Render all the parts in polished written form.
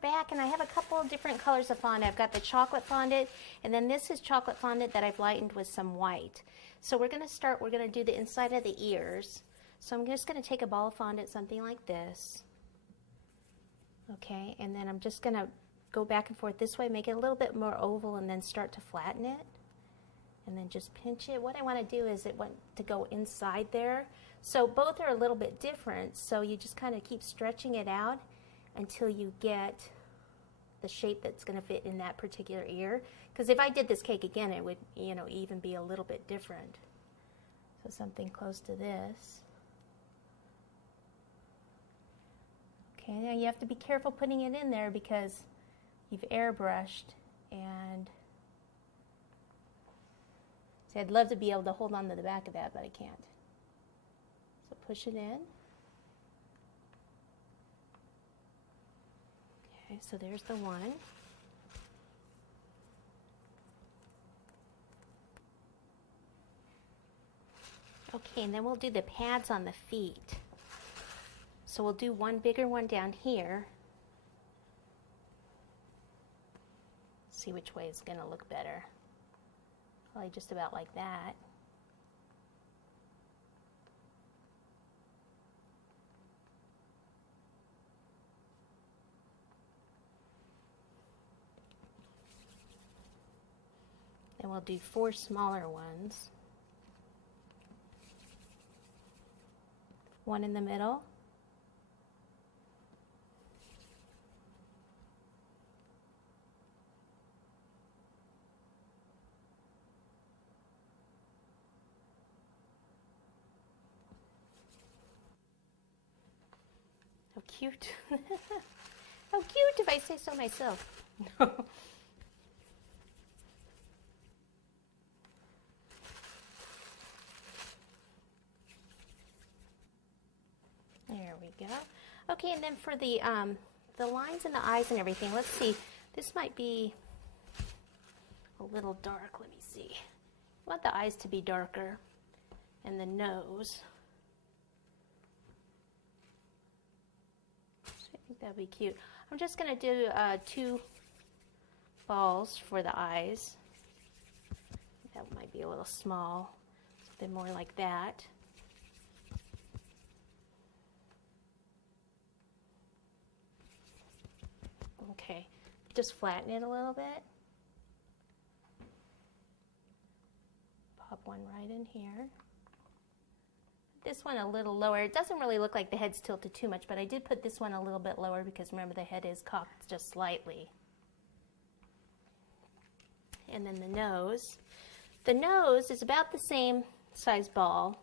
back, and I have a couple of different colors of fondant. I've got the chocolate fondant, and then this is chocolate fondant that I've lightened with some white. So we're going to do the inside of the ears. So I'm just going to take a ball of fondant, something like this. Okay, and then I'm just going to go back and forth this way, make it a little bit more oval, and then start to flatten it. And then just pinch it. What I want to do is it want to go inside there. So both are a little bit different, so you just kind of keep stretching it out until you get the shape that's going to fit in that particular ear. Because if I did this cake again, it would, you know, even be a little bit different. So something close to this. Okay, now you have to be careful putting it in there because you've airbrushed, and see, I'd love to be able to hold on to the back of that, but I can't. So push it in. Okay, so there's the one. Okay, and then we'll do the pads on the feet. So we'll do one bigger one down here. See which way is going to look better. Probably just about like that. Then we'll do 4 smaller ones. One in the middle. How cute. How cute, if I say so myself. There we go. Okay, and then for the lines in the eyes and everything, let's see. This might be a little dark. Let me see. I want the eyes to be darker and the nose. So I think that'd be cute. I'm just going to do 2 balls for the eyes. That might be a little small. Something more like that. Okay, just flatten it a little bit. Pop one right in here. This one a little lower. It doesn't really look like the head's tilted too much, but I did put this one a little bit lower because remember the head is cocked just slightly. And then the nose. The nose is about the same size ball.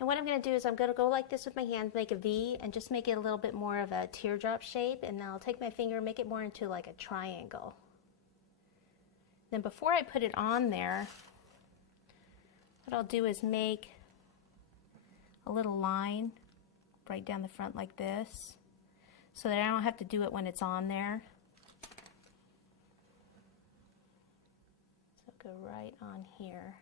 And what I'm going to do is I'm going to go like this with my hands, make a V, and just make it a little bit more of a teardrop shape. And then I'll take my finger and make it more into like a triangle. Then before I put it on there, what I'll do is make a little line right down the front like this, so that I don't have to do it when it's on there. So go right on here.